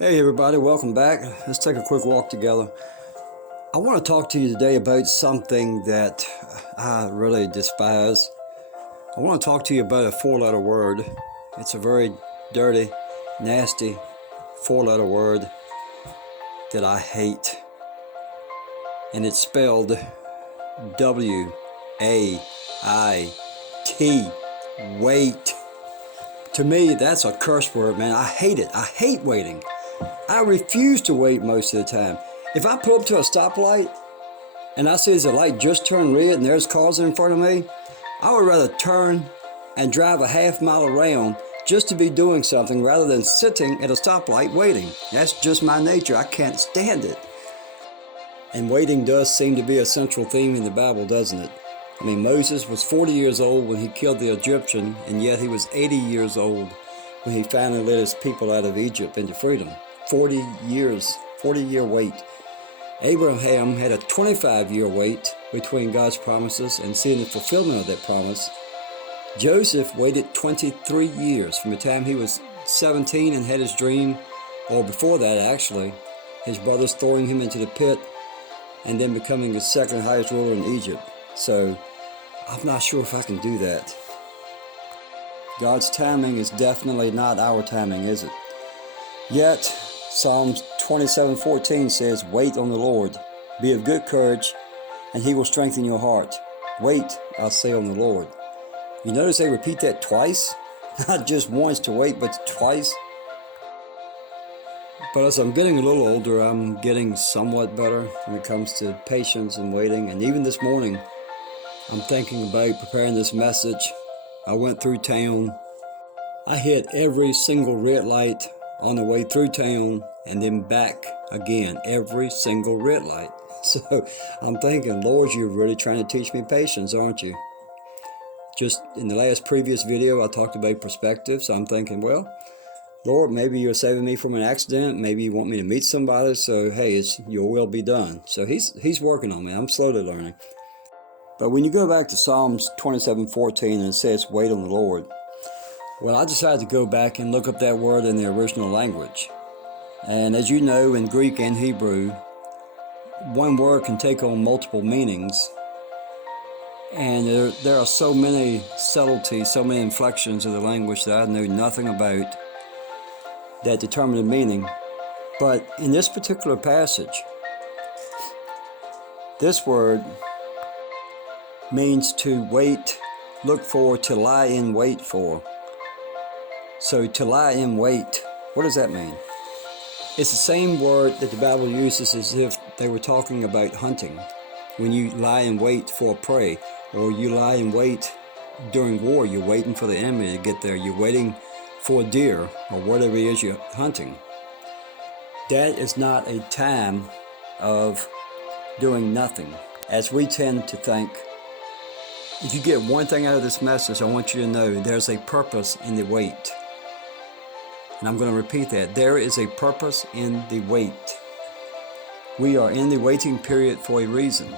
Hey everybody, welcome back. Let's take a quick walk together. I want to talk to you today about something that I really despise. I want to talk to you about a four-letter word. It's a very dirty, nasty four-letter word that I hate. And it's spelled W-A-I-T. Wait. To me, that's a curse word, man. I hate it. I hate waiting. I refuse to wait most of the time. If I pull up to a stoplight and I see the light just turned red and there's cars in front of me, I would rather turn and drive a half mile around just to be doing something rather than sitting at a stoplight waiting. That's just my nature. I can't stand it. And waiting does seem to be a central theme in the Bible, doesn't it? I mean, Moses was 40 years old when he killed the Egyptian, and yet he was 80 years old when he finally led his people out of Egypt into freedom. 40 years, 40-year wait. Abraham had a 25-year wait between God's promises and seeing the fulfillment of that promise. Joseph waited 23 years from the time he was 17 and had his dream, or before that actually, his brothers throwing him into the pit and then becoming the second highest ruler in Egypt. So I'm not sure if I can do that. God's timing is definitely not our timing, is it? Yet, Psalms 27:14 says, "Wait on the Lord, be of good courage, and he will strengthen your heart. Wait, I say, on the Lord." You notice they repeat that twice? Not just once to wait, but twice. But as I'm getting a little older, I'm getting somewhat better when it comes to patience and waiting. And even this morning, I'm thinking about preparing this message. I went through town. I hit every single red light on the way through town and then back again, every single red light. So I'm thinking, Lord, you're really trying to teach me patience, aren't you? Just in the last previous video, I talked about perspective. So I'm thinking, well, Lord, maybe you're saving me from an accident. Maybe you want me to meet somebody. So, hey, it's your will be done. So he's working on me. I'm slowly learning. But when you go back to Psalms 27:14 and it says, "Wait on the Lord," well, I decided to go back and look up that word in the original language. And as you know, in Greek and Hebrew, one word can take on multiple meanings. And there are so many subtleties, so many inflections of the language that I know nothing about that determine the meaning. But in this particular passage, this word means to wait, look for, to lie in wait for. So to lie in wait, what does that mean? It's the same word that the Bible uses as if they were talking about hunting. When you lie in wait for prey, or you lie in wait during war, you're waiting for the enemy to get there. You're waiting for a deer or whatever it is you're hunting. That is not a time of doing nothing, as we tend to think. If you get one thing out of this message, I want you to know there's a purpose in the wait. And I'm going to repeat that. There is a purpose in the wait. We are in the waiting period for a reason.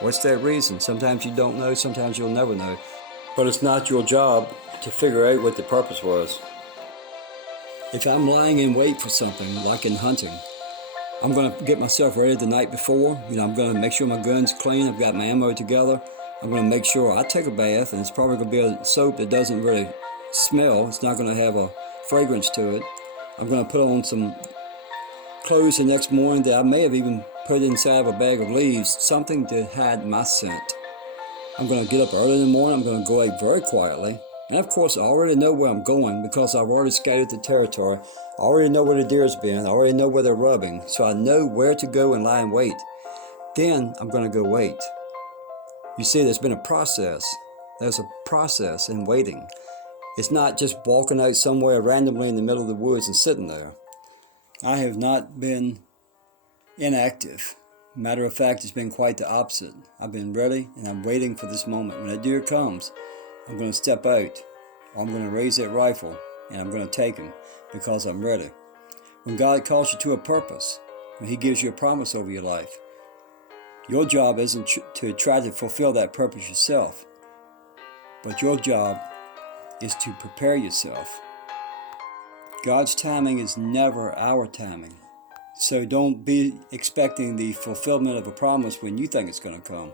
What's that reason? Sometimes you don't know, sometimes you'll never know. But it's not your job to figure out what the purpose was. If I'm lying in wait for something, like in hunting, I'm going to get myself ready the night before. I'm going to make sure my gun's clean. I've got my ammo together. I'm going to make sure I take a bath, and it's probably going to be a soap that doesn't really smell. It's not going to have a fragrance to it. I'm going to put on some clothes the next morning that I may have even put inside of a bag of leaves, something to hide my scent. I'm going to get up early in the morning. I'm going to go out very quietly. And of course, I already know where I'm going because I've already scouted the territory. I already know where the deer's been. I already know where they're rubbing. So I know where to go and lie in wait. Then I'm going to go wait. You see, there's been a process. There's a process in waiting. It's not just walking out somewhere randomly in the middle of the woods and sitting there. I have not been inactive. Matter of fact, it's been quite the opposite. I've been ready and I'm waiting for this moment. When a deer comes, I'm going to step out, or I'm going to raise that rifle and I'm going to take him because I'm ready. When God calls you to a purpose, when He gives you a promise over your life, your job isn't to try to fulfill that purpose yourself, but your job is to prepare yourself. God's timing is never our timing. So don't be expecting the fulfillment of a promise when you think it's going to come.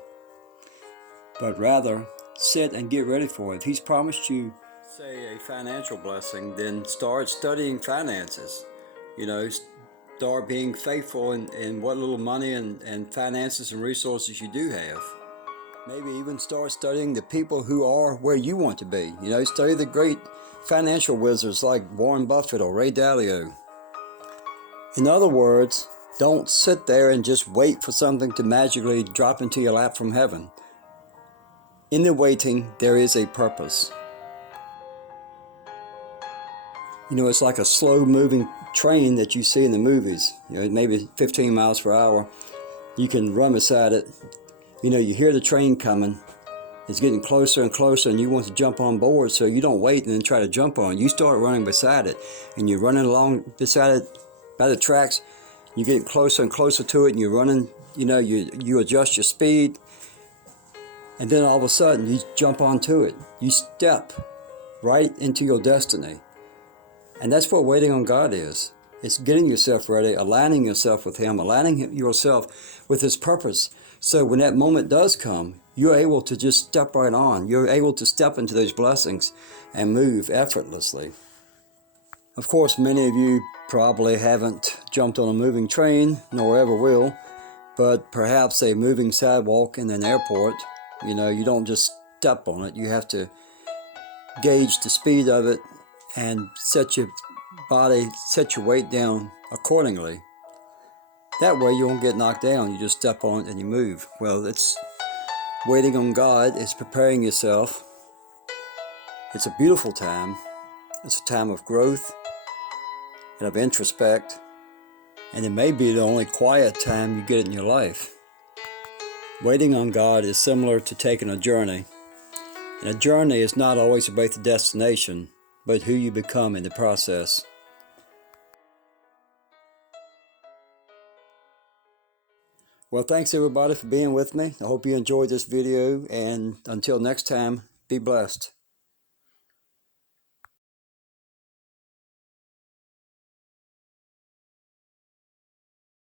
But rather, sit and get ready for it. If He's promised you, say, a financial blessing, then start studying finances. Start being faithful in what little money and finances and resources you do have. Maybe even start studying the people who are where you want to be. Study the great financial wizards like Warren Buffett or Ray Dalio. In other words, don't sit there and just wait for something to magically drop into your lap from heaven. In the waiting, there is a purpose. It's like a slow-moving train that you see in the movies. Maybe 15 miles per hour. You can run beside it. You hear the train coming. It's getting closer and closer, and you want to jump on board, so you don't wait and then try to jump on it. You start running beside it, and you're running along beside it by the tracks. You're getting closer and closer to it, and you're running. You adjust your speed, and then all of a sudden you jump onto it. You step right into your destiny. And that's what waiting on God is. It's getting yourself ready, aligning yourself with Him, aligning yourself with His purpose. So when that moment does come, you're able to just step right on. You're able to step into those blessings and move effortlessly. Of course, many of you probably haven't jumped on a moving train, nor ever will, but perhaps a moving sidewalk in an airport. You don't just step on it. You have to gauge the speed of it and set your weight down accordingly. That way you won't get knocked down. You just step on it and you move. Well, it's waiting on God. It's preparing yourself. It's a beautiful time. It's a time of growth and of introspect. And it may be the only quiet time you get in your life. Waiting on God is similar to taking a journey. And a journey is not always about the destination, but who you become in the process. Well, thanks everybody for being with me. I hope you enjoyed this video, and until next time, be blessed.